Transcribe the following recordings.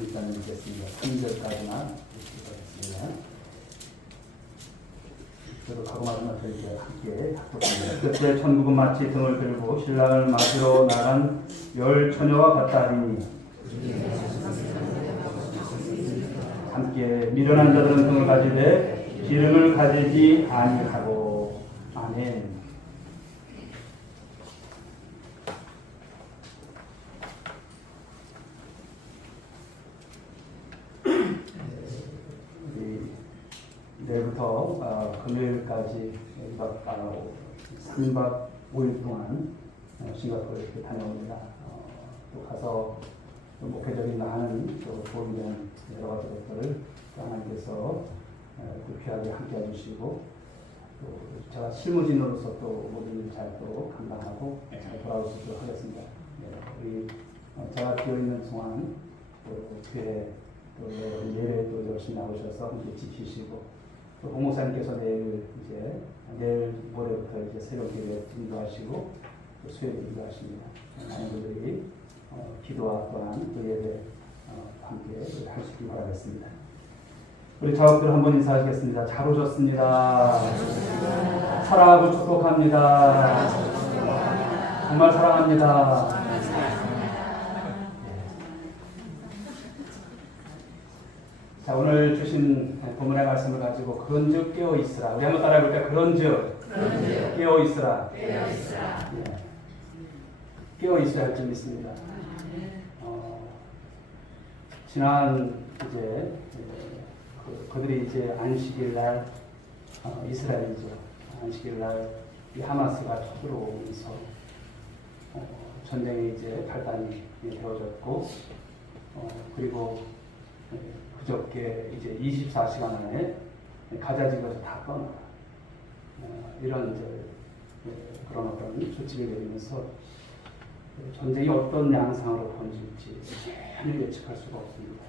일단 읽겠습니다. 3절까지만 읽겠습니다. 저도 가고마지막 저희가 함께 합독합니다. 그때 천국은 마치 등을 들고 신랑을 맞으러 나간 열 처녀와 같다 하리니 함께 미련한 자들은 등을 가지되 기름을 가지지 아니하고. 아멘. 내일부터 금요일까지 3박 5일 동안 싱가포르에 이렇게 다녀옵니다. 또 가서 목회적인 많은 또 도움이 되는 여러 가지 것들을 하나님께서 귀하게 함께 해주시고, 또 제가 실무진으로서 또 모든 일 잘 또 감당하고 잘 돌아올 수 있도록 하겠습니다. 우리 제가 비어있는 동안 또 교회 또 예배 또 열심히 나오셔서 함께 지키시고, 또 공목사님께서 내일 모레부터 이제 새벽 예배 인도하시고 또 수요일 인도하십니다. 많은 분들이 기도와 또한 그 예배 함께 할 수 있길 바라겠습니다. 우리 자업들 한번 인사하시겠습니다. 잘 오셨습니다. 사랑하고 축복합니다. 정말 사랑합니다. 자, 오늘 주신 본문의 말씀을 가지고 그런즉 깨어 있으라. 우리 한번 따라해 볼까요? 그런즉 깨어 있으라. 깨어 있어야 할 점 있습니다. 지난 이제 그들이 이제 안식일 날 이스라엘이죠. 안식일 날 이 하마스가 쳐들어오면서 전쟁이 이제 발단이 되어졌고, 그리고 그저께 이제 24시간 안에 가자 지구에서 다 떠나라. 이런 이제 그런 어떤 조치를 내리면서 전쟁이 어떤 양상으로 번질지 전혀 예측할 수가 없습니다.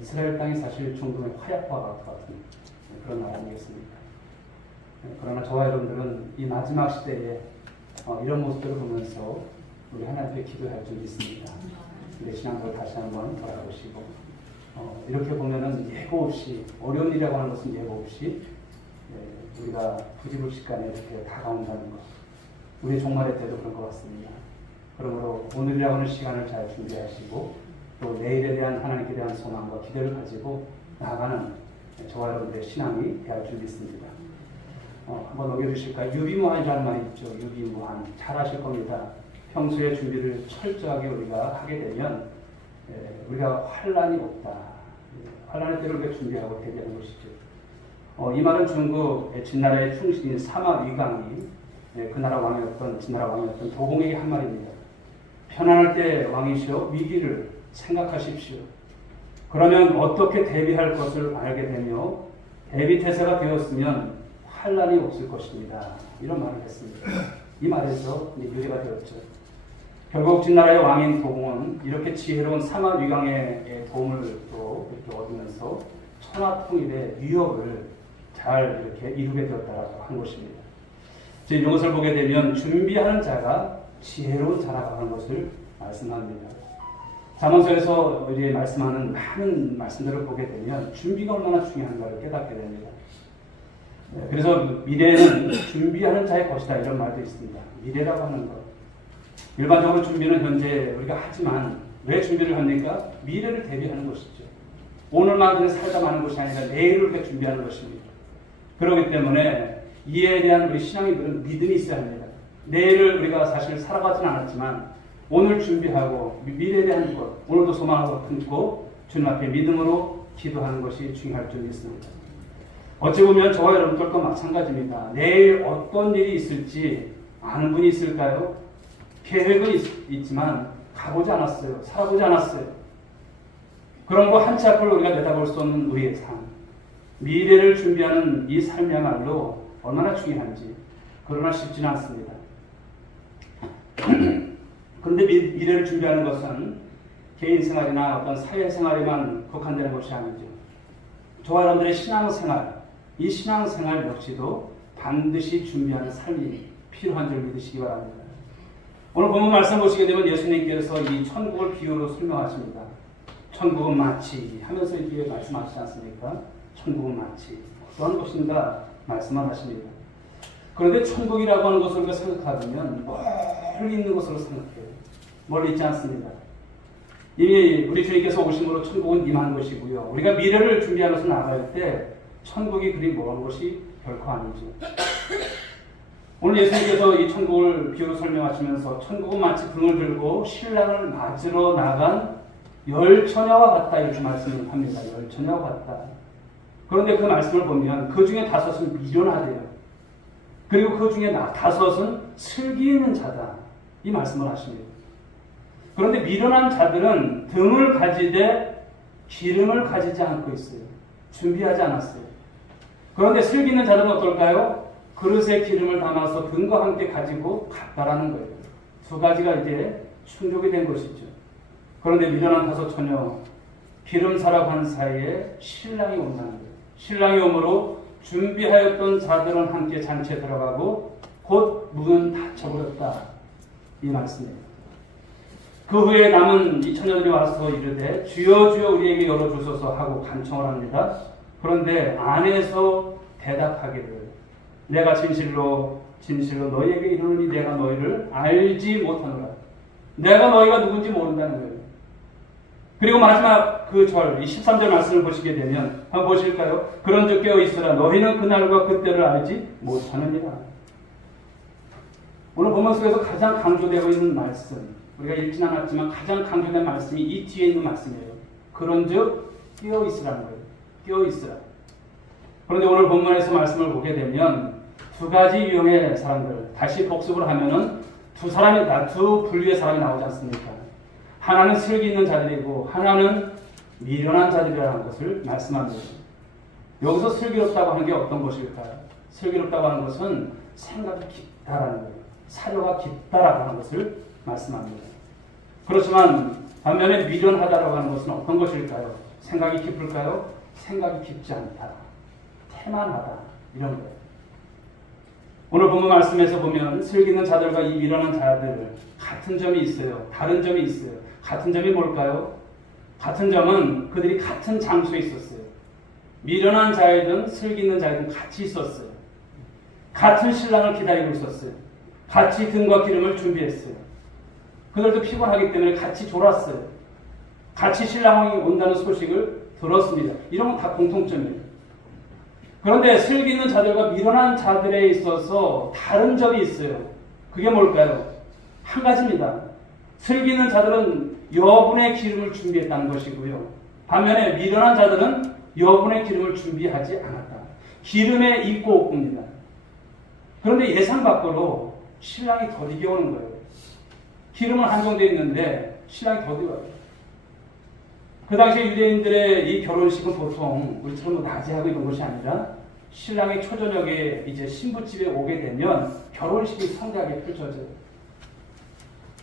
이스라엘 땅이 사실 중동의 화약과 같은 그런 나라 아니겠습니까? 그러나 저와 여러분들은 이 마지막 시대에 이런 모습들을 보면서 우리 하나님께 기도할 줄 믿습니다. 우리 신앙을 다시 한번 돌아보시고, 이렇게 보면은 예고 없이, 어려운 일이라고 하는 것은 예고 없이 우리가 부지불식간에 이렇게 다가온다는 것, 우리 종말의 때도 그런 것 같습니다. 그러므로 오늘이라고 하는 시간을 잘 준비하시고, 또 내일에 대한 하나님께 대한 소망과 기대를 가지고 나아가는 저와 여러분들의 신앙이 되어야 줄 믿습니다. 한번 넘겨주실까요? 유비무환이라는 말이 있죠. 유비무환. 잘 아실 겁니다. 평소에 준비를 철저하게 우리가 하게 되면 우리가 환란이 없다. 환란의 때를 우리가 준비하고 대비하는 것이죠. 이 말은 중국 진나라의 충신인 사마 위강이 그 나라 왕이었던 진나라 왕이었던 도공에게 한 말입니다. 편안할 때 왕이시여 위기를 생각하십시오. 그러면 어떻게 대비할 것을 알게 되며 대비태세가 되었으면 환란이 없을 것입니다. 이런 말을 했습니다. 이 말에서 유래가 되었죠. 결국 진나라의 왕인 도공은 이렇게 지혜로운 사마 위강의 도움을 또 이렇게 얻으면서 천하통일의 위협을 잘 이렇게 이루게 되었다고 한 것입니다. 지금 이것을 보게 되면 준비하는 자가 지혜로운 자라고 하는 것을 말씀합니다. 잠언서에서 이제 말씀하는 많은 말씀들을 보게 되면 준비가 얼마나 중요한가를 깨닫게 됩니다. 그래서 미래는 준비하는 자의 것이다, 이런 말도 있습니다. 미래라고 하는 것. 일반적으로 준비는 현재 우리가 하지만 왜 준비를 합니까? 미래를 대비하는 것이죠. 오늘만 그냥 살다 마는 것이 아니라 내일을 이렇게 준비하는 것입니다. 그렇기 때문에 이에 대한 우리 신앙인들은 믿음이 있어야 합니다. 내일을 우리가 사실 살아가지는 않았지만 오늘 준비하고 미래에 대한 것, 오늘도 소망하고 품고 주님 앞에 믿음으로 기도하는 것이 중요할 줄 믿습니다. 어찌 보면 저와 여러분들도 마찬가지입니다. 내일 어떤 일이 있을지 아는 분이 있을까요? 계획은 있지만 가보지 않았어요. 살아보지 않았어요. 그런 거 한 치 앞을 우리가 내다볼 수 없는 우리의 삶. 미래를 준비하는 이 삶이야말로 얼마나 중요한지, 그러나 쉽지는 않습니다. 그런데 미래를 준비하는 것은 개인 생활이나 어떤 사회 생활에만 국한되는 것이 아니죠. 저와 여러분들의 신앙생활, 이 신앙생활 역시도 반드시 준비하는 삶이 필요한 줄 믿으시기 바랍니다. 오늘 본문 말씀 보시게 되면 예수님께서 이 천국을 비유로 설명하십니다. 천국은 마치 하면서 이렇게 말씀하시지 않습니까? 천국은 마치 어떠한 곳인가 말씀을 하십니다. 그런데 천국이라고 하는 것을 우리가 생각하면 멀리 있는 것으로 생각해요. 멀리 있지 않습니다. 이미 우리 주님께서 오심으로 천국은 임한 것이고요. 우리가 미래를 준비하면서 나갈 때 천국이 그리 먼 것이 결코 아니죠. 오늘 예수님께서 이 천국을 비유로 설명하시면서 천국은 마치 등을 들고 신랑을 맞으러 나간 열처녀와 같다 이렇게 말씀을 합니다. 열처녀와 같다. 그런데 그 말씀을 보면 그 중에 5은 미련하대요. 그리고 그 중에 5은 슬기 있는 자다. 이 말씀을 하십니다. 그런데 미련한 자들은 등을 가지되 기름을 가지지 않고 있어요. 준비하지 않았어요. 그런데 슬기 있는 자들은 어떨까요? 그릇에 기름을 담아서 등과 함께 가지고 갔다라는 거예요. 2가지가 이제 충족이 된 것이죠. 그런데 미련한 5 처녀, 기름 사러 간 사이에 신랑이 온다는 거예요. 신랑이 오므로 준비하였던 자들은 함께 잔치에 들어가고 곧 문은 닫혀버렸다. 이 말씀이에요. 그 후에 남은 이 처녀들이 와서 이르되 주여 주여 우리에게 열어주소서 하고 간청을 합니다. 그런데 안에서 대답하기를 내가 진실로 진실로 너희에게 이르노니 내가 너희를 알지 못하노라. 내가 너희가 누군지 모른다는 거예요. 그리고 마지막 그 절, 이 13절 말씀을 보시게 되면 한번 보실까요? 그런즉 깨어 있으라 너희는 그날과 그때를 알지 못하느니라. 오늘 본문 속에서 가장 강조되고 있는 말씀, 우리가 읽진 않았지만 가장 강조된 말씀이 이 뒤에 있는 말씀이에요. 그런즉 깨어 있으라는 거예요. 깨어 있으라. 그런데 오늘 본문에서 말씀을 보게 되면 2가지 유형의 사람들, 다시 복습을 하면은 2사람이다. 2 분류의 사람이 나오지 않습니까? 하나는 슬기 있는 자들이고 하나는 미련한 자들이라는 것을 말씀합니다. 여기서 슬기롭다고 하는 게 어떤 것일까요? 슬기롭다고 하는 것은 생각이 깊다라는 거예요. 사려가 깊다라고 하는 것을 말씀합니다. 그렇지만 반면에 미련하다라고 하는 것은 어떤 것일까요? 생각이 깊을까요? 생각이 깊지 않다. 태만하다. 이런 거예요. 오늘 본문 말씀에서 보면 슬기 있는 자들과 이 미련한 자들 같은 점이 있어요. 다른 점이 있어요. 같은 점이 뭘까요? 같은 점은 그들이 같은 장소에 있었어요. 미련한 자이든 슬기 있는 자이든 같이 있었어요. 같은 신랑을 기다리고 있었어요. 같이 등과 기름을 준비했어요. 그들도 피곤하기 때문에 같이 졸았어요. 같이 신랑이 온다는 소식을 들었습니다. 이런 건 다 공통점이에요. 그런데 슬기 있는 자들과 미련한 자들에 있어서 다른 점이 있어요. 그게 뭘까요? 한 가지입니다. 슬기 있는 자들은 여분의 기름을 준비했다는 것이고요. 반면에 미련한 자들은 여분의 기름을 준비하지 않았다. 기름에 있고 없습니다. 그런데 예상 밖으로 신랑이 더디게 오는 거예요. 기름은 한정되어 있는데 신랑이 더디게 와요. 그 당시에 유대인들의 이 결혼식은 보통 우리처럼 낮에 하고 이런 것이 아니라 신랑이 초저녁에 이제 신부집에 오게 되면 결혼식이 성대하게 펼쳐져요.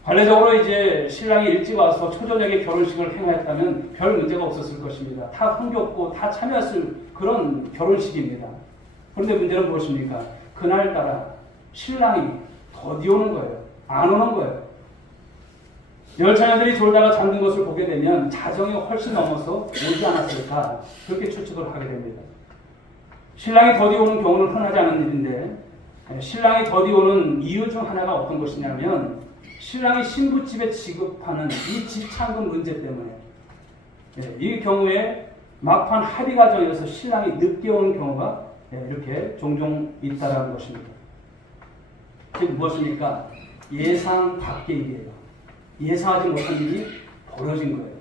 관례적으로 이제 신랑이 일찍 와서 초저녁에 결혼식을 행하였다면 별 문제가 없었을 것입니다. 다 흥겹고 다 참여했을 그런 결혼식입니다. 그런데 문제는 무엇입니까? 그날따라 신랑이 더디 오는 거예요. 안 오는 거예요. 열처녀들이 졸다가 잠든 것을 보게 되면 자정이 훨씬 넘어서 오지 않았을까 그렇게 추측을 하게 됩니다. 신랑이 더디 오는 경우는 흔하지 않은 일인데 신랑이 더디 오는 이유 중 하나가 어떤 것이냐면 신랑이 신부집에 지급하는 이 집찬금 문제 때문에 이 경우에 막판 합의 과정에서 신랑이 늦게 오는 경우가 이렇게 종종 있다는 것입니다. 즉 무엇입니까? 예상 밖의 일이에요. 예상하지 못한 일이 벌어진 거예요.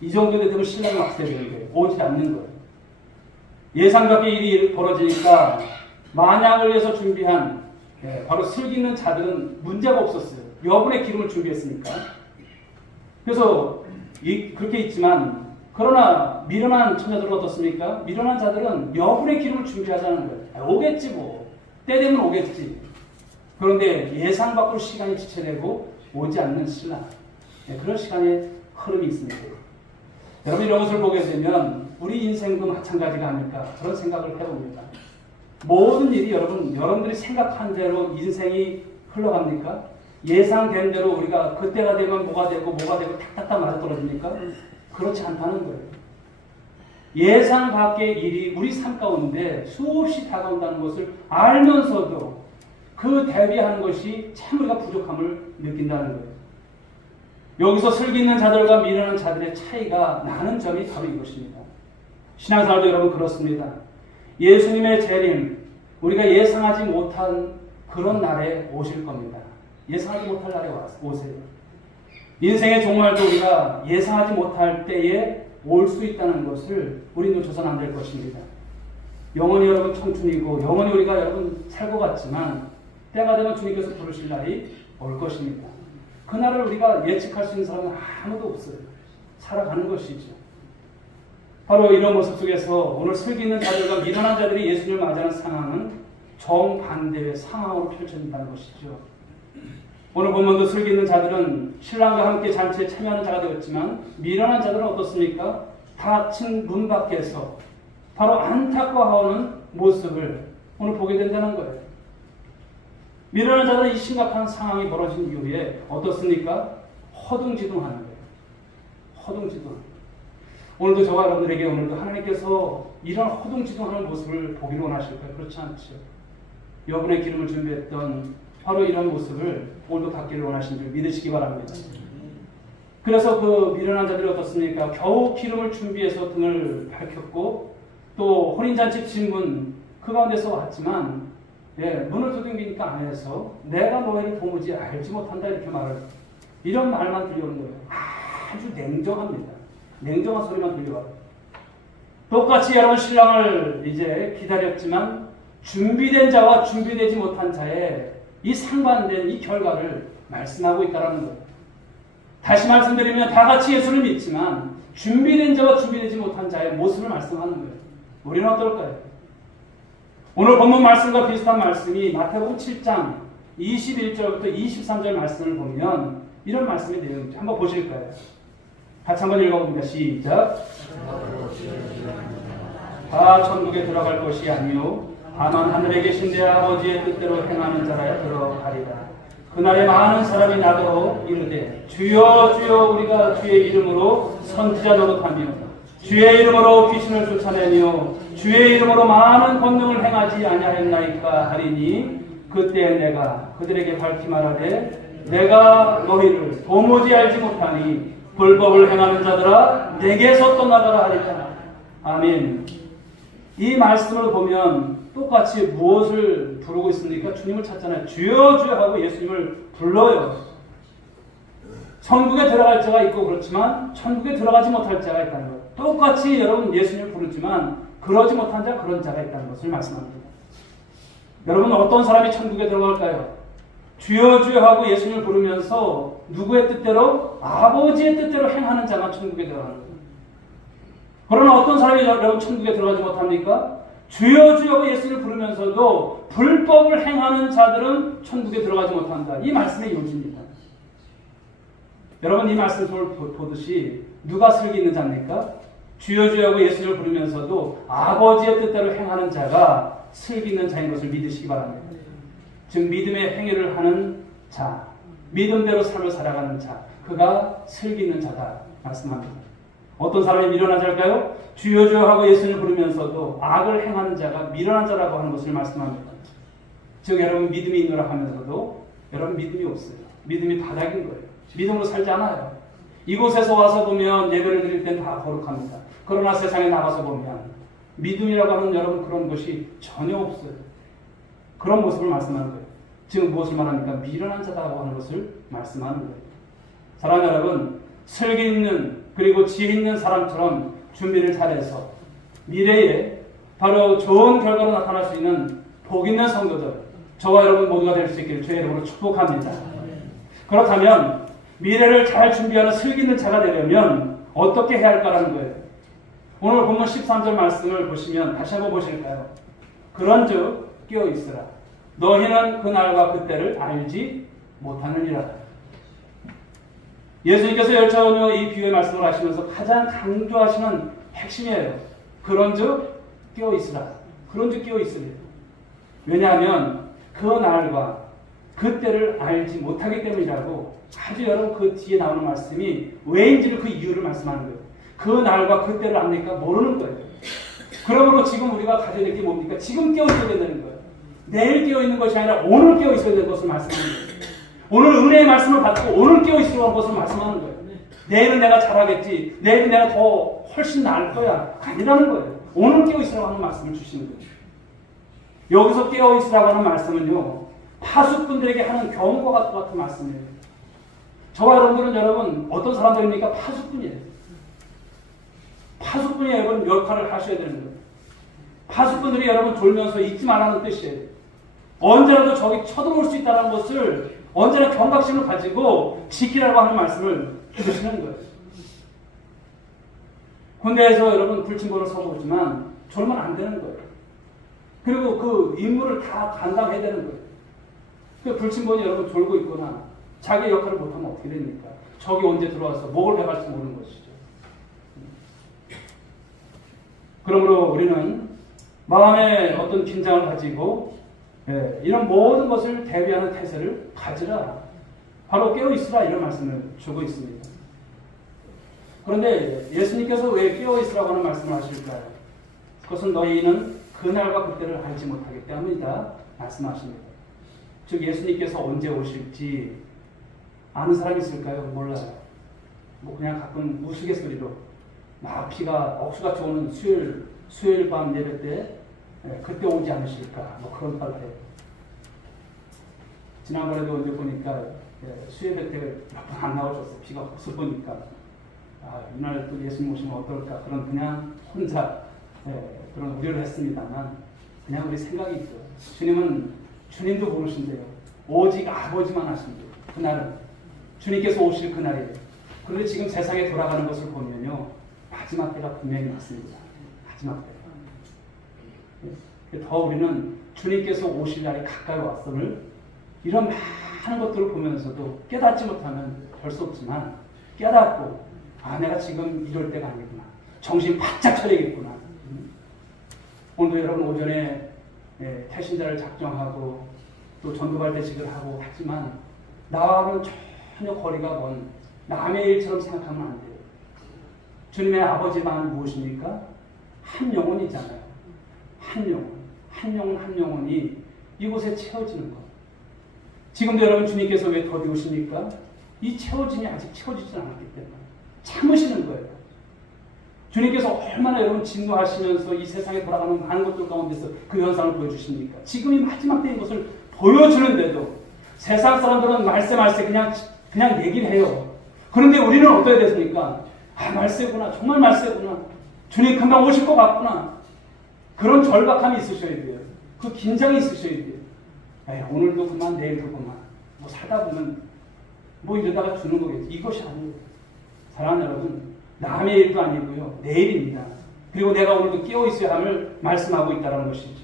이 정도 되면 신랑이 왔어야 되는 거예요. 오지 않는 거예요. 예상 밖의 일이 벌어지니까 만약을 위해서 준비한 바로 슬기 있는 자들은 문제가 없었어요. 여분의 기름을 준비했으니까. 그래서 그렇게 있지만 그러나 미련한 처녀들은 어떻습니까? 미련한 자들은 여분의 기름을 준비하자는 거예요. 오겠지 뭐. 때 되면 오겠지. 그런데 예상 밖으로 시간이 지체되고 오지 않는 신랑. 그런 시간의 흐름이 있습니다. 여러분 이런 것을 보게 되면 우리 인생도 마찬가지가 아닐까 그런 생각을 해봅니다. 모든 일이 여러분들이 생각한 대로 인생이 흘러갑니까? 예상된 대로 우리가 그때가 되면 뭐가 되고 탁탁탁 맞아떨어집니까? 그렇지 않다는 거예요. 예상 밖의 일이 우리 삶 가운데 수없이 다가온다는 것을 알면서도 그 대비하는 것이 참 우리가 부족함을 느낀다는 거예요. 여기서 슬기 있는 자들과 미련한 자들의 차이가 나는 점이 바로 이것입니다. 신앙생활도 여러분 그렇습니다. 예수님의 재림, 우리가 예상하지 못한 그런 날에 오실 겁니다. 예상하지 못할 날에 오세요. 인생의 종말도 우리가 예상하지 못할 때에 올 수 있다는 것을 우리는 놓쳐서는 안 될 것입니다. 영원히 여러분 청춘이고 영원히 우리가 여러분 살 것 같지만 때가 되면 주님께서 부르실 날이 올 것입니다. 그날을 우리가 예측할 수 있는 사람은 아무도 없어요. 살아가는 것이죠. 바로 이런 모습 속에서 오늘 슬기 있는 자들과 미련한 자들이 예수님을 맞이하는 상황은 정반대의 상황으로 펼쳐진다는 것이죠. 오늘 본문도 슬기 있는 자들은 신랑과 함께 잔치에 참여하는 자가 되었지만 미련한 자들은 어떻습니까? 닫힌 문 밖에서 바로 안타까워하는 모습을 오늘 보게 된다는 거예요. 미련한 자들은 이 심각한 상황이 벌어진 이후에 어떻습니까? 허둥지둥하는 거예요. 허둥지둥. 오늘도 저와 여러분들에게 오늘도 하나님께서 이런 허둥지둥하는 모습을 보기를 원하실까요? 그렇지 않죠. 여분의 기름을 준비했던 바로 이런 모습을 오늘도 갖기를 원하신 줄 믿으시기 바랍니다. 그래서 그 미련한 자들이 어떻습니까? 겨우 기름을 준비해서 등을 밝혔고 또 혼인잔치 진문 그 가운데서 왔지만 문을 두둥기니까 안에서 내가 너희를 도무지 알지 못한다 이렇게 이런 말만 들려오는 거예요. 아주 냉정합니다. 냉정한 소리만 들려와요. 똑같이 여러분 신랑을 이제 기다렸지만 준비된 자와 준비되지 못한 자의 이 상반된 이 결과를 말씀하고 있다는 거예요. 다시 말씀드리면 다 같이 예수를 믿지만 준비된 자와 준비되지 못한 자의 모습을 말씀하는 거예요. 우리는 어떨까요? 오늘 본문 말씀과 비슷한 말씀이 마태복음 7장 21절부터 23절 말씀을 보면 이런 말씀의 내용이죠. 한번 보실까요? 같이 한번 읽어봅니다. 시작. 다 천국에 들어갈 것이 아니요 다만 하늘에 계신 내 아버지의 뜻대로 행하는 자라야 들어가리라. 그날에 많은 사람이 나더러 이르되 주여 주여 우리가 주의 이름으로 선지자 노릇하며 주의 이름으로 귀신을 쫓아내며 주의 이름으로 많은 권능을 행하지 아니하였나이까 하리니 그때 내가 그들에게 밝히 말하되 내가 너희를 도무지 알지 못하니 불법을 행하는 자들아 내게서 떠나가라 하리라. 아멘. 이 말씀을 보면 똑같이 무엇을 부르고 있습니까? 주님을 찾잖아요. 주여 주여 하고 예수님을 불러요. 천국에 들어갈 자가 있고 그렇지만 천국에 들어가지 못할 자가 있다는 거예요. 똑같이 여러분 예수님을 부르지만 그러지 못한 자 그런 자가 있다는 것을 말씀합니다. 여러분 어떤 사람이 천국에 들어갈까요? 주여 주여 하고 예수님을 부르면서 누구의 뜻대로? 아버지의 뜻대로 행하는 자만 천국에 들어가는 거예요. 그러나 어떤 사람이 여러분 천국에 들어가지 못합니까? 주여 주여 하고 예수를 부르면서도 불법을 행하는 자들은 천국에 들어가지 못한다. 이 말씀의 요지입니다. 여러분 이 말씀을 보듯이 누가 슬기 있는 자입니까? 주여 주여 하고 예수를 부르면서도 아버지의 뜻대로 행하는 자가 슬기 있는 자인 것을 믿으시기 바랍니다. 즉 믿음의 행위를 하는 자, 믿음대로 삶을 살아가는 자, 그가 슬기 있는 자다 말씀합니다. 어떤 사람이 미련한 자일까요? 주여 주여 하고 예수를 부르면서도 악을 행하는 자가 미련한 자라고 하는 것을 말씀합니다. 즉 여러분 믿음이 있노라 하면서도 여러분 믿음이 없어요. 믿음이 바닥인 거예요. 믿음으로 살지 않아요. 이곳에서 와서 보면 예배를 드릴 땐 다 거룩합니다. 그러나 세상에 나가서 보면 믿음이라고 하는 여러분 그런 것이 전혀 없어요. 그런 모습을 말씀하는 거예요. 지금 무엇을 말합니까? 미련한 자다라고 하는 것을 말씀하는 거예요. 사랑하는 여러분, 슬기 있는 그리고 지혜 있는 사람처럼 준비를 잘해서 미래에 바로 좋은 결과로 나타날 수 있는 복 있는 성도들, 저와 여러분 모두가 될 수 있기를 주의 이름으로 축복합니다. 그렇다면 미래를 잘 준비하는 슬기 있는 자가 되려면 어떻게 해야 할까라는 거예요. 오늘 본문 13절 말씀을 보시면 다시 한번 보실까요? 그런즉 깨어있으라. 너희는 그날과 그때를 알지 못하느니라. 예수님께서 열차원요 이 비유의 말씀을 하시면서 가장 강조하시는 핵심이에요. 그런즉 깨어있으라. 그런즉 깨어있으래요. 왜냐하면 그 날과 그때를 알지 못하기 때문이라고 아주 여러분 그 뒤에 나오는 말씀이 왜인지를 그 이유를 말씀하는 거예요. 그 날과 그때를 압니까? 모르는 거예요. 그러므로 지금 우리가 가져야 될 게 뭡니까? 지금 깨어 있어야 된다는 거예요. 내일 깨어 있는 것이 아니라 오늘 깨어 있어야 되는 것을 말씀하는 거예요. 오늘 은혜의 말씀을 받고 오늘 깨어 있으라고 하는 것을 말씀하는 거예요. 내일은 내가 잘하겠지. 내일은 내가 더 훨씬 나을 거야. 아니라는 거예요. 오늘 깨어 있으라고 하는 말씀을 주시는 거예요. 여기서 깨어 있으라고 하는 말씀은요, 파수꾼들에게 하는 경고와 같은 말씀이에요. 저와 여러분들은 여러분 어떤 사람들입니까? 파수꾼이에요. 파수꾼이 여러분 역할을 하셔야 되는 거예요. 파수꾼들이 여러분 돌면서 잊지 말라는 뜻이에요. 언제라도 적이 쳐들어올 수 있다는 것을 언제나 경각심을 가지고 지키라고 하는 말씀을 주시는 거예요. 군대에서 여러분 불침번을 서보지만 졸면 안 되는 거예요. 그리고 그 임무를 다 감당해야 되는 거예요. 그 불침번이 여러분 졸고 있거나 자기 역할을 못하면 어떻게 됩니까? 적이 언제 들어와서 목을 해갈지 모르는 것이죠. 그러므로 우리는 마음에 어떤 긴장을 가지고 이런 모든 것을 대비하는 태세를 가지라. 바로 깨어있으라 이런 말씀을 주고 있습니다. 그런데 예수님께서 왜 깨어있으라고 하는 말씀을 하실까요? 그것은 너희는 그날과 그때를 알지 못하기 때문이다 말씀하십니다. 즉 예수님께서 언제 오실지 아는 사람이 있을까요? 몰라요. 뭐 그냥 가끔 우스갯소리로 막 비가 억수같이 오는 수요일 밤 예배 때 그때 오지 않으실까 뭐 그런 말을 해요. 지난번에도 언제 보니까 수요예배 때 몇 번 안 나오셨어요. 비가 억수 보니까 이날 또 예수님 오시면 어떨까 그런 그냥 혼자 그런 우려를 했습니다만 그냥 우리 생각이 있죠. 주님은 주님도 모르신대요. 오직 아버지만 아신대요. 그날은 주님께서 오실 그날이에요. 그런데 지금 세상에 돌아가는 것을 보면요 마지막 때가 분명히 맞습니다. 마지막 때. 더 우리는 주님께서 오실 날이 가까이 왔음을 이런 많은 것들을 보면서도 깨닫지 못하면 별 수 없지만 깨닫고 내가 지금 이럴 때가 아니구나. 정신 바짝 차리겠구나. 오늘도 여러분 오전에 태신자를 작정하고 또 전도발대식을 하고 하지만 나와는 전혀 거리가 먼 남의 일처럼 생각하면 안 돼요. 주님의 아버지의 마음은 무엇입니까? 한 영혼이잖아요. 한 영혼. 한 영혼이 이곳에 채워지는 것. 지금도 여러분 주님께서 왜 더디우십니까? 이 채워짐이 아직 채워지지 않았기 때문에 참으시는 거예요. 주님께서 얼마나 여러분 진노하시면서 이 세상에 돌아가는 많은 것들 가운데서 그 현상을 보여주십니까? 지금이 마지막 때인 것을 보여주는데도 세상 사람들은 말세 그냥 얘기를 해요. 그런데 우리는 어떠해야 됐습니까? 말세구나. 정말 말세구나. 주님 금방 오실 것 같구나. 그런 절박함이 있으셔야 돼요. 그 긴장이 있으셔야 돼요. 오늘도 그만 내일도 그만. 뭐 살다 보면 뭐 이러다가 주는 거겠지. 이것이 아니에요. 사랑하는 여러분, 남의 일도 아니고요. 내일입니다. 그리고 내가 오늘도 깨어 있어야 함을 말씀하고 있다는 것이죠.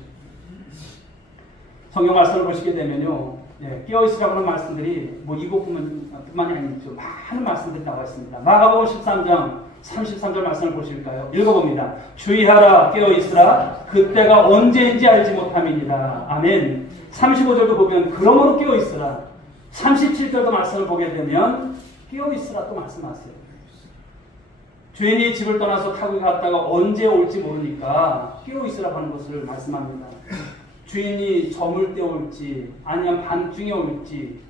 성경 말씀을 보시게 되면요. 깨어 있으라고 하는 말씀들이 뭐 이것뿐만이 아니죠. 많은 말씀들이 나와 있습니다. 마가복음 13장 33절 말씀을 보실까요? 읽어봅니다. 주의하라 깨어 있으라 그때가 언제인지 알지 못함이니라. 아멘. 35절도 보면 그러므로 깨어 있으라. 37절도 말씀을 보게 되면 깨어 있으라 또 말씀하세요. 주인이 집을 떠나서 타고 갔다가 언제 올지 모르니까 깨어 있으라고 하는 것을 말씀합니다. 주인이 저물 때 올지 아니면 밤중에 올지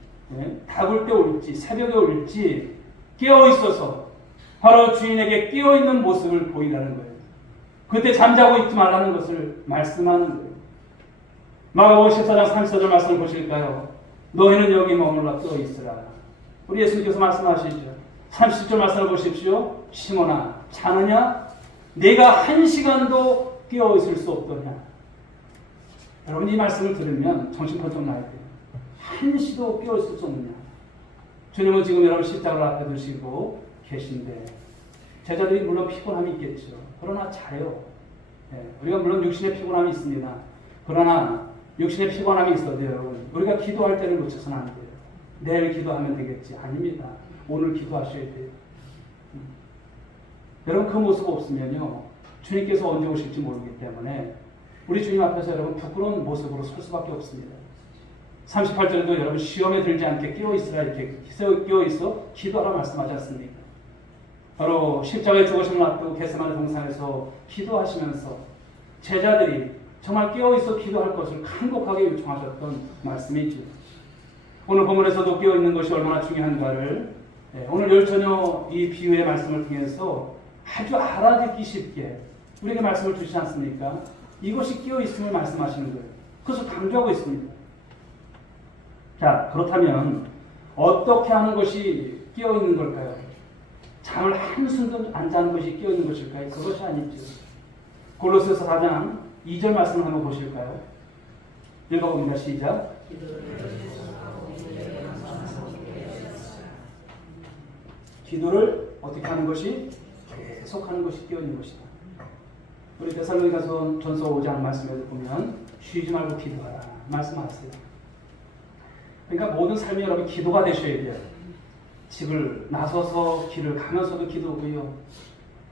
다굴 때 올지 새벽에 올지 깨어 있어서 바로 주인에게 깨어 있는 모습을 보이라는 거예요. 그때 잠자고 있지 말라는 것을 말씀하는 거예요. 마가복음 14장 34절 말씀을 보실까요? 너희는 여기 머물러 깨어 있으라. 우리 예수님께서 말씀하시죠. 30절 말씀을 보십시오. 시몬아 자느냐? 내가 한 시간도 깨어 있을 수 없더냐? 여러분 이 말씀을 들으면 정신 번쩍 나야 돼요. 한시도 깨어 있을 수 없느냐? 주님은 지금 여러분 십자가를 앞에 두시고 계신데 제자들이 물론 피곤함이 있겠죠. 그러나 자요. 우리가 물론 육신의 피곤함이 있습니다. 그러나 육신의 피곤함이 있어도 여러분 우리가 기도할 때를 놓쳐서는 안 돼요. 내일 기도하면 되겠지. 아닙니다. 오늘 기도하셔야 돼요. 여러분 그 모습 없으면요 주님께서 언제 오실지 모르기 때문에 우리 주님 앞에서 여러분 부끄러운 모습으로 설 수밖에 없습니다. 38절에도 여러분 시험에 들지 않게 깨어있으라 이렇게 깨어있어 기도하라 말씀하지 않습니까? 바로 십자가에 죽으심을 앞두고 겟세마네 동산에서 기도하시면서 제자들이 정말 깨어있어 기도할 것을 간곡하게 요청하셨던 말씀이죠. 오늘 본문에서도 깨어있는 것이 얼마나 중요한가를 오늘 열처녀 이 비유의 말씀을 통해서 아주 알아듣기 쉽게 우리에게 말씀을 주시지 않습니까? 이것이 깨어있음을 말씀하시는 거예요. 그것을 강조하고 있습니다. 자, 그렇다면 어떻게 하는 것이 깨어있는 걸까요? 잠을 한숨도 안 자는 것이 깨어있는 것일까요? 그것이 아니죠. 골로새서 4장 2절 말씀을 한번 보실까요? 읽어봅니다. 시작. 기도를 어떻게 하는 것이? 계속하는 것이 깨어있는 것이다. 우리 데살로니가서 전서 5장 말씀에도 보면 쉬지 말고 기도하라 말씀하세요. 그러니까 모든 삶이 여러분 기도가 되셔야 돼요. 집을 나서서 길을 가면서도 기도고요.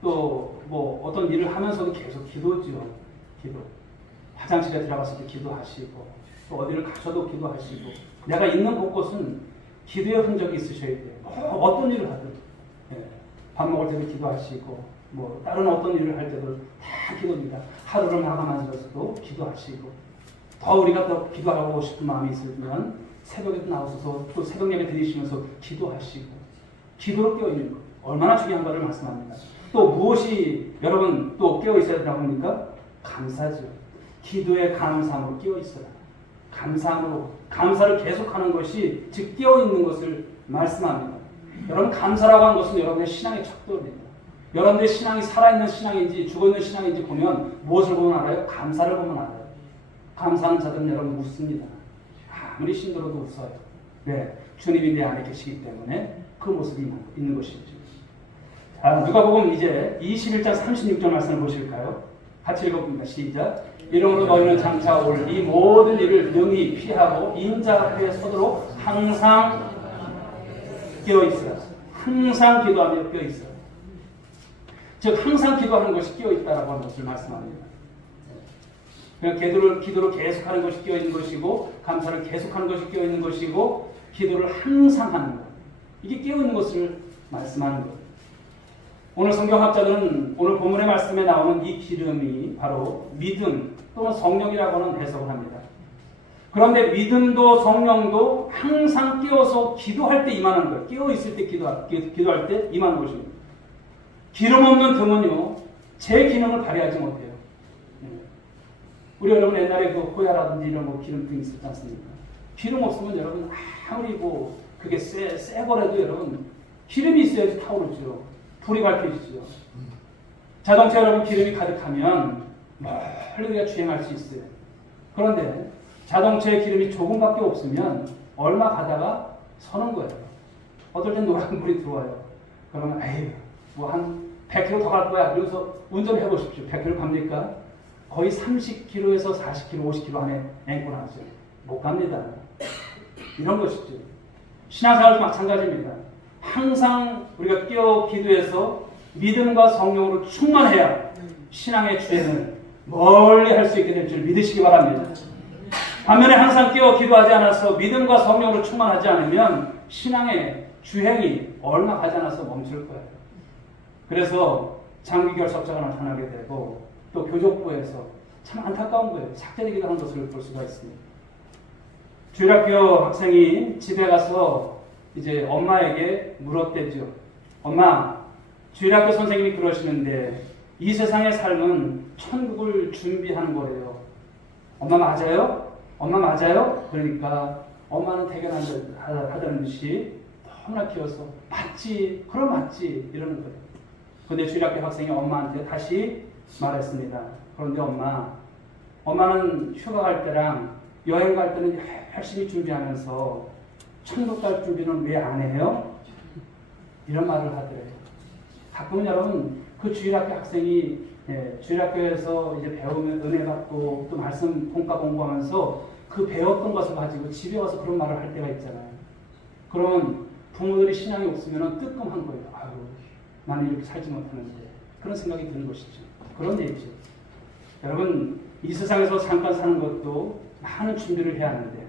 또 뭐 어떤 일을 하면서도 계속 기도죠. 기도. 화장실에 들어가서도 기도하시고 또 어디를 가셔도 기도하시고 내가 있는 곳곳은 기도의 흔적이 있으셔야 돼요. 어떤 일을 하든 밥 먹을 때도 기도하시고 뭐 다른 어떤 일을 할 때도 다 기도입니다. 하루를 마감하면서도 기도하시고 더 우리가 더 기도하고 싶은 마음이 있으면 새벽에도 나오셔서 또 새벽 예배 드리시면서 기도하시고 기도로 깨어있는 것 얼마나 중요한 것을 말씀합니다. 또 무엇이 여러분 또 깨어있어야 되라고 합니까? 감사죠. 기도의 감사함으로 깨어있어라. 감사함으로 감사를 계속하는 것이 즉 깨어있는 것을 말씀합니다. 여러분 감사라고 하는 것은 여러분의 신앙의 척도입니다. 여러분들의 신앙이 살아있는 신앙인지 죽어있는 신앙인지 보면 무엇을 보면 알아요? 감사를 보면 알아요. 감사하는 자들은 여러분 웃습니다. 아무리 힘들어도 웃어요. 네, 주님이 내 안에 계시기 때문에 그 모습이 있는 것이죠. 누가복음 이제 21장 36절 말씀을 보실까요? 같이 읽어봅니다. 시작. 이러므로 너희는 장차 올 이 모든 일을 능히 피하고 인자 앞에 서도록 항상 깨어있어라. 항상 기도하며 깨어있어라. 즉 항상 기도하는 것이 깨어있다라고 하는 것을 말씀합니다. 기도를 계속하는 것이 깨어있는 것이고 감사를 계속하는 것이 깨어있는 것이고 기도를 항상 하는 것. 이게 깨어있는 것을 말씀하는 거예요. 오늘 성경학자들은 오늘 본문의 말씀에 나오는 이 기름이 바로 믿음 또는 성령이라고 하는 해석을 합니다. 그런데 믿음도 성령도 항상 깨어서 기도할 때 임하는 거예요. 깨어있을 때 기도할 때 임하는 것입니다. 기름 없는 등은요, 제 기능을 발휘하지 못해요. 우리 여러분 옛날에 그 호야라든지 이런 거 기름등 있었지 않습니까? 기름 없으면 여러분 아무리 뭐 그게 새 거라도 여러분 기름이 있어야지 타오르죠. 불이 밝혀지죠. 자동차 여러분 기름이 가득하면 멀리 우리가 주행할 수 있어요. 그런데 자동차에 기름이 조금밖에 없으면 얼마 가다가 서는 거예요. 어떨 땐 노란불이 들어와요. 그러면 에이 뭐 한 100km 더 갈 거야. 그래서 운전해 보십시오. 100km 갑니까? 거의 30km에서 40km, 50km 안에 앵고 나죠. 못 갑니다. 이런 것이죠. 신앙생활도 마찬가지입니다. 항상 우리가 깨어 기도해서 믿음과 성령으로 충만해야 신앙의 주행을 멀리 할 수 있게 될 줄 믿으시기 바랍니다. 반면에 항상 깨어 기도하지 않아서 믿음과 성령으로 충만하지 않으면 신앙의 주행이 얼마 가지 않아서 멈출 거예요. 그래서 장기 결석자가 나타나게 되고 또 교족부에서 참 안타까운 거예요. 삭제되기도 하는 것을 볼 수가 있습니다. 주일학교 학생이 집에 가서 이제 엄마에게 물었대죠. 엄마, 주일학교 선생님이 그러시는데 이 세상의 삶은 천국을 준비하는 거래요. 엄마 맞아요? 엄마 맞아요? 그러니까 엄마는 대견하다는 듯이 너무나 귀여워서 맞지, 그럼 맞지 이러는 거예요. 그런데 주일학교 학생이 엄마한테 다시 말했습니다. 그런데 엄마는 휴가 갈 때랑 여행 갈 때는 열심히 준비하면서 천국 갈 준비는 왜 안 해요? 이런 말을 하더래요. 가끔은 여러분 그 주일학교 학생이 주일학교에서 이제 배우면 은혜 받고 또 말씀 공부하면서 그 배웠던 것을 가지고 집에 와서 그런 말을 할 때가 있잖아요. 그러면 부모들이 신앙이 없으면 뜨끔한 거예요. 아유, 나는 이렇게 살지 못하는데 그런 생각이 드는 것이죠. 그런 얘기죠. 여러분 이 세상에서 잠깐 사는 것도 많은 준비를 해야 하는데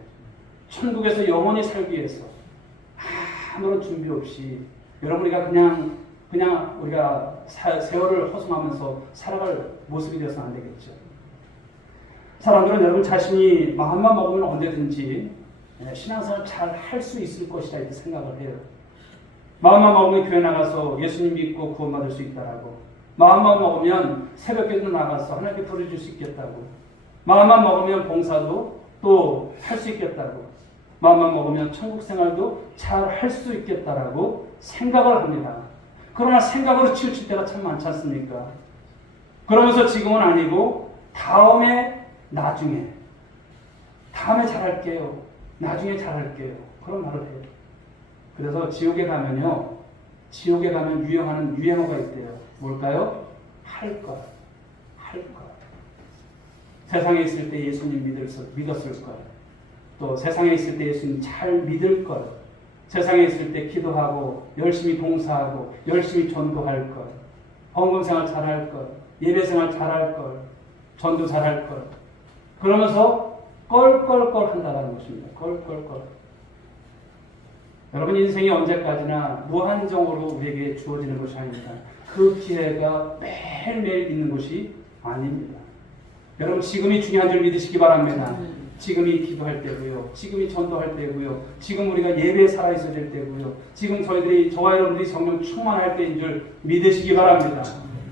천국에서 영원히 살기 위해서 아무런 준비 없이 여러분 우리가 그냥 우리가 세월을 허송하면서 살아갈 모습이 되어서는 안 되겠죠. 사람들은 여러분 자신이 마음만 먹으면 언제든지 신앙생활을 잘 할 수 있을 것이다 이렇게 생각을 해요. 마음만 먹으면 교회 나가서 예수님 믿고 구원받을 수 있다라고, 마음만 먹으면 새벽에도 나가서 하나님께 부르줄 수 있겠다고, 마음만 먹으면 봉사도 또 할 수 있겠다고, 마음만 먹으면 천국 생활도 잘 할 수 있겠다라고 생각을 합니다. 그러나 생각으로 치우칠 때가 참 많지 않습니까? 그러면서 지금은 아니고 나중에 잘할게요. 나중에 잘할게요. 그런 말을 해요. 그래서 지옥에 가면 유행하는 유행어가 있대요. 뭘까요? 할 것. 세상에 있을 때 예수님 믿었을 것. 또 세상에 있을 때 예수님 잘 믿을 것. 세상에 있을 때 기도하고 열심히 봉사하고 열심히 전도할 것. 헌금 생활 잘할 것. 예배 생활 잘할 것. 전도 잘할 것. 그러면서 껄껄껄 한다는 것입니다. 껄껄껄. 여러분 인생이 언제까지나 무한정으로 우리에게 주어지는 것이 아닙니다. 그 기회가 매일매일 있는 것이 아닙니다. 여러분 지금이 중요한 줄 믿으시기 바랍니다. 지금이 기도할 때고요. 지금이 전도할 때고요. 지금 우리가 예배에 살아있어야 될 때고요. 지금 저와 여러분들이 성령 충만할 때인 줄 믿으시기 바랍니다.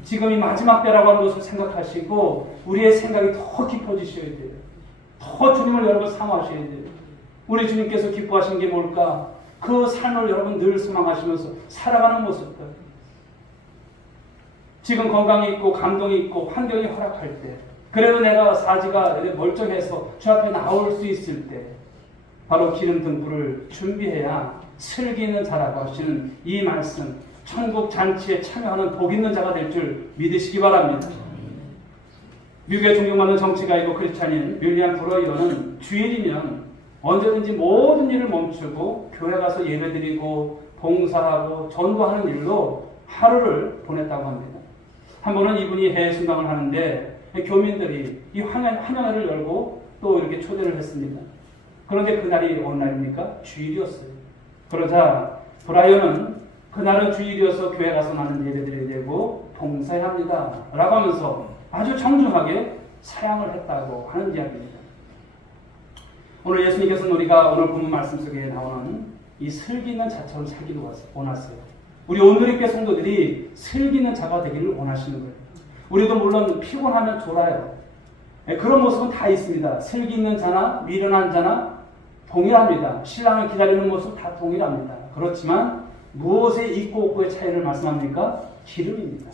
지금이 마지막 때라고 하는 것을 생각하시고 우리의 생각이 더 깊어지셔야 돼요. 더 주님을 여러분 사모하셔야 돼요. 우리 주님께서 기뻐하시는 게 뭘까? 그 삶을 여러분 늘 소망하시면서 살아가는 모습들. 지금 건강이 있고 감동이 있고 환경이 허락할 때, 그래도 내가 사지가 멀쩡해서 주 앞에 나올 수 있을 때 바로 기름 등불을 준비해야 슬기 있는 자라고 하시는 이 말씀, 천국 잔치에 참여하는 복 있는 자가 될 줄 믿으시기 바랍니다. 미국에 존경받는 정치가이고 크리스찬인 윌리엄 브로이어는 주일이면 언제든지 모든 일을 멈추고 교회 가서 예배드리고 봉사하고 전도하는 일로 하루를 보냈다고 합니다. 한 번은 이분이 해외 순방을 하는데 교민들이 이 환영회를 열고 또 이렇게 초대를 했습니다. 그런데 그날이 어느 날입니까? 주일이었어요. 그러자 브라이언은 그날은 주일이어서 교회 가서 나는 예배드려야 되고 봉사해야 합니다 라고 하면서 아주 정중하게 사양을 했다고 하는 이야기입니다. 오늘 예수님께서는 우리가 오늘 본문 말씀 속에 나오는 이 슬기 있는 자처럼 살기를 원하세요. 우리 온누리교회 성도들이 슬기 있는 자가 되기를 원하시는 거예요. 우리도 물론 피곤하면 졸아요. 그런 모습은 다 있습니다. 슬기 있는 자나 미련한 자나 동일합니다. 신랑을 기다리는 모습 다 동일합니다. 그렇지만 무엇에 있고 없고의 차이를 말씀합니까? 기름입니다.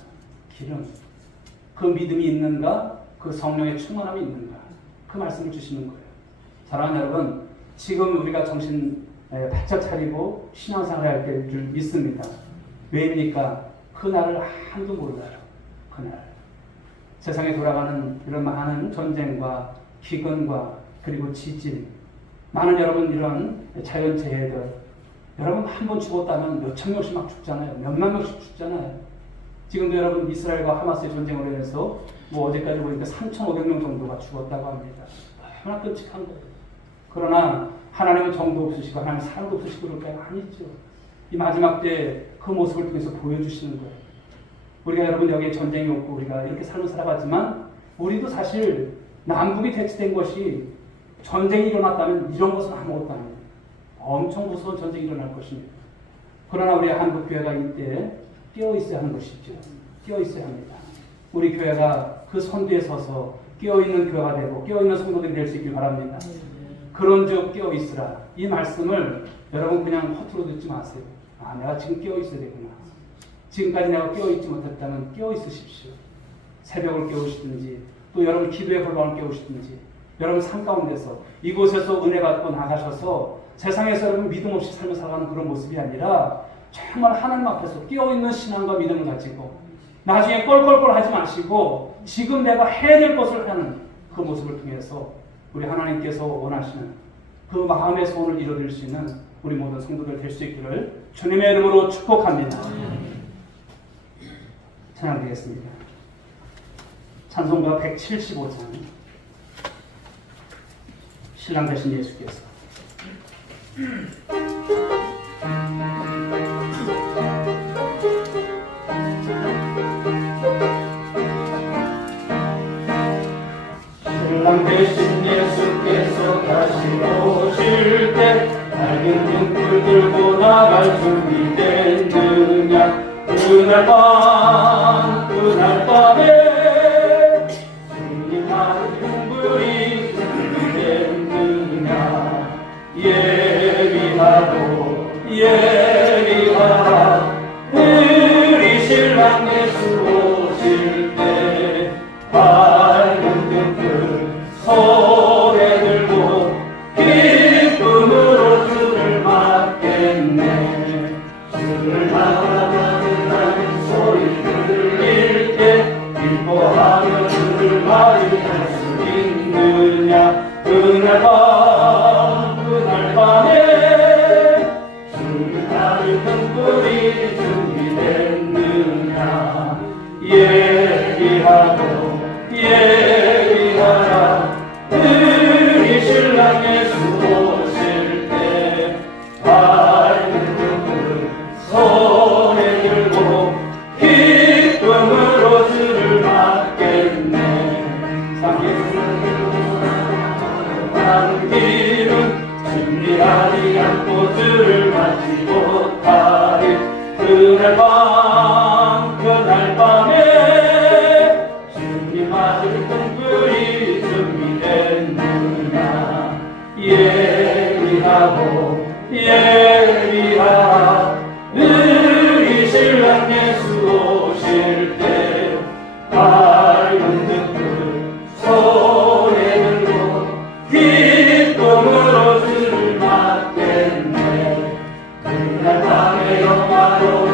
기름. 그 믿음이 있는가? 그 성령의 충만함이 있는가? 그 말씀을 주시는 거예요. 사랑하는 여러분, 지금 우리가 정신 바짝 차리고 신앙생활을 할 때일 줄 믿습니다. 왜입니까? 그날을 한도 몰라요. 그날. 세상에 돌아가는 이런 많은 전쟁과 기근과 그리고 지진, 많은 여러분 이런 자연재해들, 여러분 한 번 죽었다면 몇천 명씩 막 죽잖아요. 몇만 명씩 죽잖아요. 지금도 여러분 이스라엘과 하마스의 전쟁으로 인해서 어제까지 보니까 3,500명 정도가 죽었다고 합니다. 얼마나 끔찍한 거예요. 그러나 하나님은 정도 없으시고 하나님은 사랑도 없으시고 그럴까요? 아니죠. 이 마지막 때 그 모습을 통해서 보여주시는 거예요. 우리가 여러분 여기에 전쟁이 없고 우리가 이렇게 삶을 살아가지만 우리도 사실 남북이 대치된 것이 전쟁이 일어났다면 이런 것은 아무것도 아니에요. 엄청 무서운 전쟁이 일어날 것입니다. 그러나 우리 한국교회가 이때 깨어있어야 하는 것이죠. 깨어있어야 합니다. 우리 교회가 그 선두에 서서 깨어있는 교회가 되고 깨어있는 성도들이 될 수 있길 바랍니다. 그런즉 깨어있으라. 이 말씀을 여러분 그냥 허투루 듣지 마세요. 아, 내가 지금 깨어있어야 되구나. 지금까지 내가 깨어있지 못했다면 깨어있으십시오. 새벽을 깨우시든지 또 여러분 기도의 홀방을 깨우시든지 여러분 삶 가운데서 이곳에서 은혜 받고 나가셔서 세상에서 여러분 믿음 없이 삶을 살아가는 그런 모습이 아니라 정말 하나님 앞에서 깨어있는 신앙과 믿음을 가지고 나중에 껄껄껄 하지 마시고 지금 내가 해야 될 것을 하는 그 모습을 통해서 우리 하나님께서 원하시는 그 마음의 소원을 이뤄드릴 수 있는 우리 모든 성도들 될 수 있기를 주님의 이름으로 축복합니다. 찬양드리겠습니다. 찬송가 175장 신랑 되신 예수께서 신랑 대신 예수께서 다시 오실 때 밝은 등불 들고 나갈 준비 됐느냐. 그날 밤에 주님 하늘 등불이 준비됐느냐. 예비하라 우리 신랑 예수 오실 때 밝은 등불 손에 들고 기쁨으로 주를 맞겠네. 주를 맞아가는 소리 들릴 때 기뻐하며 주를 맞이할 수 있느냐. 그날 밤에 주님 하늘 등불이 준비됐느냐. 예비하라 우리 신랑 예수 오실 때 밝은 등불 손에 들고 기쁨으로 주를 맞겠네. 길은 준비하지 않고 주를 맞지 못하리. 그날 밤에 주님 아들 등불이 준비됐느냐. 예비하라 우리 신랑 예수 오실 때 밝은 등불 손에 들고 기쁨으로 주를 맞겠네. 그날 밤에 영화로운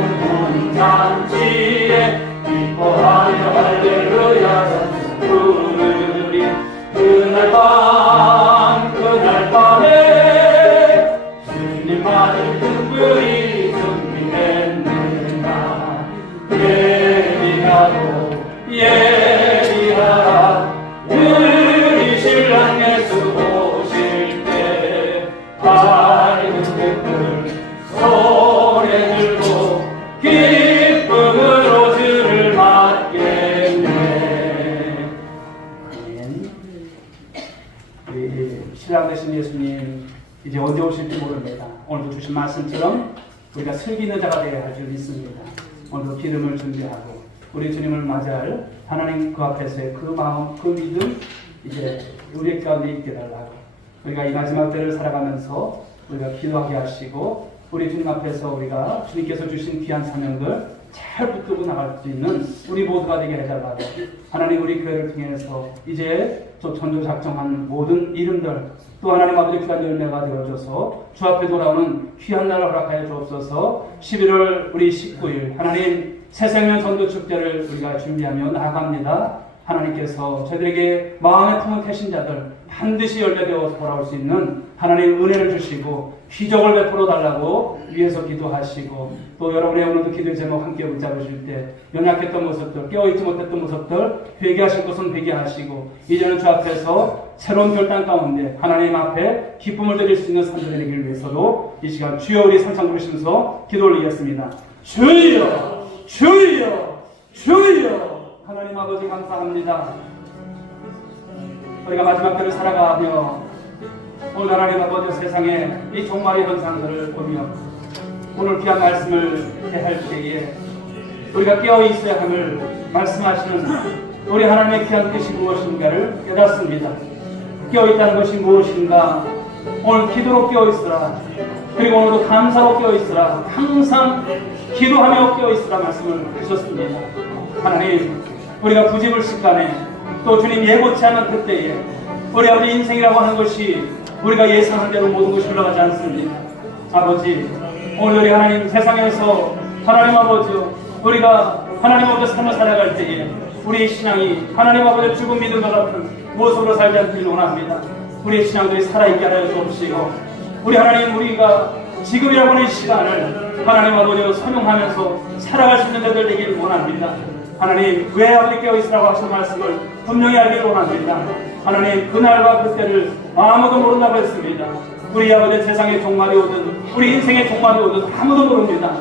본잔치에 기뻐하며 할렐루야 전수 부르리. 그날 밤에 주님 아들 등불이 준비됐느냐. 예비하라 우리 신랑 예수 오실 때 밝은 등불 손에 들고 기쁨으로 주를 맞겠네. 아멘. 우리 신랑 되신 예수님 이제 언제 오실지 모릅니다. 오늘도 주신 말씀처럼 우리가 슬기 있는 자가 되어야 할 줄 믿습니다. 오늘도 기름을 준비하고 우리 주님을 맞이할 하나님 그 앞에서의 그 마음, 그 믿음 이제 우리 가운데 있게 달라고, 우리가 이 마지막 때를 살아가면서 우리가 기도하게 하시고 우리 주님 앞에서 우리가 주님께서 주신 귀한 사명들 잘 붙들고 나갈 수 있는 우리 모두가 되게 해달라고, 하나님 우리 교회를 통해서 이제 전도 작정한 모든 이름들 또 하나님 아버지 귀한 열매가 되어줘서 주 앞에 돌아오는 귀한 날을 허락하여 주옵소서. 11월 우리 19일 하나님 새생명 전도 축제를 우리가 준비하며 나아갑니다. 하나님께서 저희들에게 마음에 품은 태신자들 반드시 열매되어 돌아올 수 있는 하나님 은혜를 주시고 기적을 베풀어 달라고 위에서 기도하시고, 또 여러분의 오늘도 기도의 제목 함께 붙잡으실 때 연약했던 모습들, 깨어있지 못했던 모습들 회개하실 것은 회개하시고 이제는 주 앞에서 새로운 결단 가운데 하나님 앞에 기쁨을 드릴 수 있는 산들이 되기를 위해서도 이 시간 주여 우리 상상 부르시면서 기도 올리겠습니다. 주여 주여 주여. 하나님 아버지 감사합니다. 우리가 마지막 때를 살아가며 오늘 하나님 아버지 세상에 이 종말의 현상들을 보며 오늘 귀한 말씀을 대할 때에 우리가 깨어 있어야 함을 말씀하시는 우리 하나님의 귀한 뜻이 무엇인가를 깨닫습니다. 깨어 있다는 것이 무엇인가? 오늘 기도로 깨어 있으라. 그리고 오늘도 감사로 깨어 있으라. 항상 기도하며 깨어 있으라 말씀을 하셨습니다. 하나님, 우리가 부지불식간에 또 주님 예고치 않은 그때에 우리 아버지 인생이라고 하는 것이 우리가 예상한 대로 모든 것이 흘러가지 않습니다. 아버지, 오늘 우리 하나님 세상에서 하나님 아버지 우리가 하나님 아버지 삶을 살아갈 때에 우리의 신앙이 하나님 아버지 죽은 믿음과 같은 모습으로 살지 않기를 원합니다. 우리의 신앙들이 살아있게 하여 주옵시고 우리 하나님 우리가 지금이라고 하는 시간을 하나님 아버지 선용하면서 살아갈 수 있는 자들 되기를 원합니다. 하나님, 왜 아버지 깨어있으라고 하신 말씀을 분명히 알기를 원합니다. 하나님, 그날과 그때를 아무도 모른다고 했습니다. 우리 아버지 세상의 종말이 오든 우리 인생의 종말이 오든 아무도 모릅니다.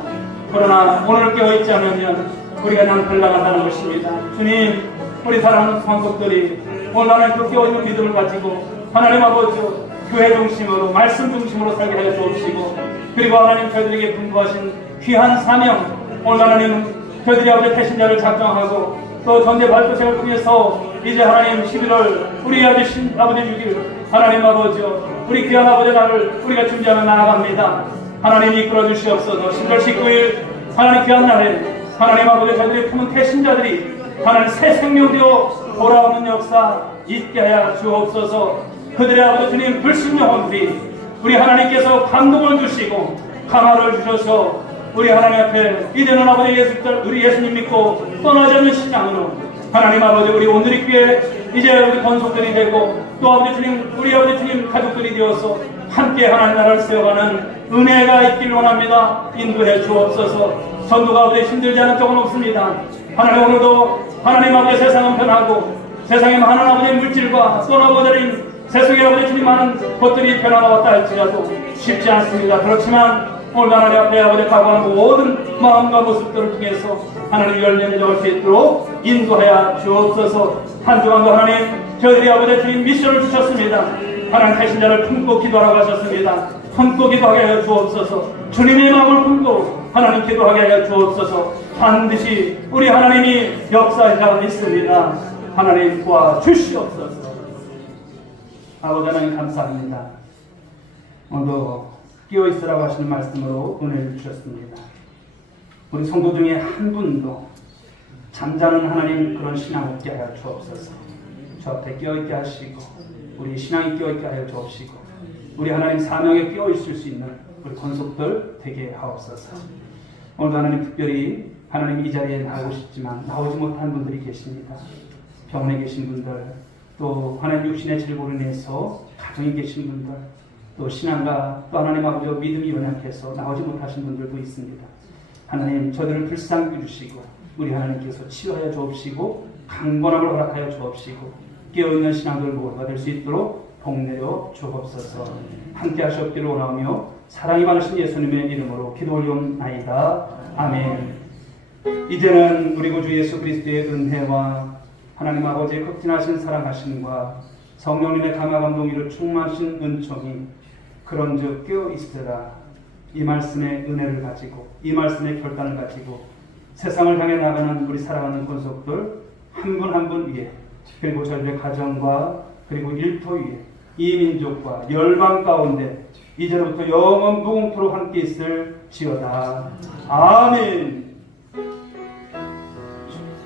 그러나 오늘 깨어있지 않으면 우리가 낭패당한다는 것입니다. 주님, 우리 사랑하는 성도들이 오늘 하나님 그 깨어있는 믿음을 가지고 하나님 아버지 교회 중심으로 말씀 중심으로 살게 하여 주옵시고, 그리고 하나님 저희들에게 분부하신 귀한 사명, 오늘 하나님 저희들이 아버지 태신자를 작정하고 또 전대 발표식을 통해서 이제 하나님 11월 우리 아버지 6일 하나님 아버지 우리 귀한 아버지 날을 우리가 준비하며 나아갑니다. 하나님 이끌어 주시옵소서. 11월 19일 하나님 귀한 날에 하나님 아버지 저희들이 품은 태신자들이 하나님 새 생명되어 돌아오는 역사 있게 하여 주옵소서. 그들의 아버지 주님 불신 영혼들이 우리 하나님께서 감동을 주시고 강화를 주셔서 우리 하나님 앞에 이제는 아버지 우리 예수님 믿고 떠나지 않는 신앙으로 하나님 아버지 우리 오늘의 교회 이제 우리 건속들이 되고 또 아버지 주님 우리 아버지 주님 가족들이 되어서 함께 하나님 나라를 세워가는 은혜가 있길 원합니다. 인도해 주옵소서. 전도가 아버지 힘들지 않은 적은 없습니다. 하나님 오늘도 하나님 아버지 세상은 변하고 세상에 많은 아버지 물질과 또 아버지 세상에 아버지 주님 많은 것들이 변화왔다 할지라도 쉽지 않습니다. 그렇지만 오늘 하나님 앞에 아버지 각오한 모든 마음과 모습들을 통해서 하나님 열매를 적을 수 있도록 인도하여 주옵소서. 한 주간도 하나님 저희들이 아버지 주님 미션을 주셨습니다. 하나님 태신자를 품고 기도하라고 하셨습니다. 품고 기도하게 하여 주옵소서. 주님의 마음을 품고 하나님 기도하게 하여 주옵소서. 반드시 우리 하나님이 역사하시라 믿습니다. 하나님 도와주시옵소서. 아버지 하나님 감사합니다. 오늘도 깨어있으라고 하시는 말씀으로 은혜를 주셨습니다. 우리 성도 중에 한 분도 잠자는 하나님 그런 신앙 없게 하여 주옵소서. 주 앞에 깨어있게 하시고 우리 신앙이 깨어있게 하여 주옵시고 우리 하나님 사명에 깨어있을 수 있는 우리 권속들 되게 하옵소서. 오늘도 하나님 특별히 하나님 이 자리에 나오고 싶지만 나오지 못한 분들이 계십니다. 병원에 계신 분들, 또 하나님 육신의 질고로 인해서 가정에 계신 분들, 또 신앙과 또 하나님 아버지 믿음이 연약해서 나오지 못하신 분들도 있습니다. 하나님 저들을 불쌍히 주시고 우리 하나님께서 치유하여 주옵시고 강건함을 허락하여 주옵시고 깨어있는 신앙들 모두가 될 수 있도록 복내려 주옵소서. 함께 하시옵기를 원하며 사랑이 많으신 예수님의 이름으로 기도 올리옵나이다. 아멘. 이제는 우리 구주 예수 그리스도의 은혜와 하나님 아버지의 극진하신 사랑하심과 성령님의 감화 감동으로 충만하신 은총이 그런즉 깨어있으라 이 말씀의 은혜를 가지고 이 말씀의 결단을 가지고 세상을 향해 나가는 우리 사랑하는 권속들 한 분 한 분 위에 그리고 저희들의 가정과 그리고 일터 위에 이 민족과 열방 가운데 이제로부터 영원 무궁토록 함께 있을 지어다. 아멘.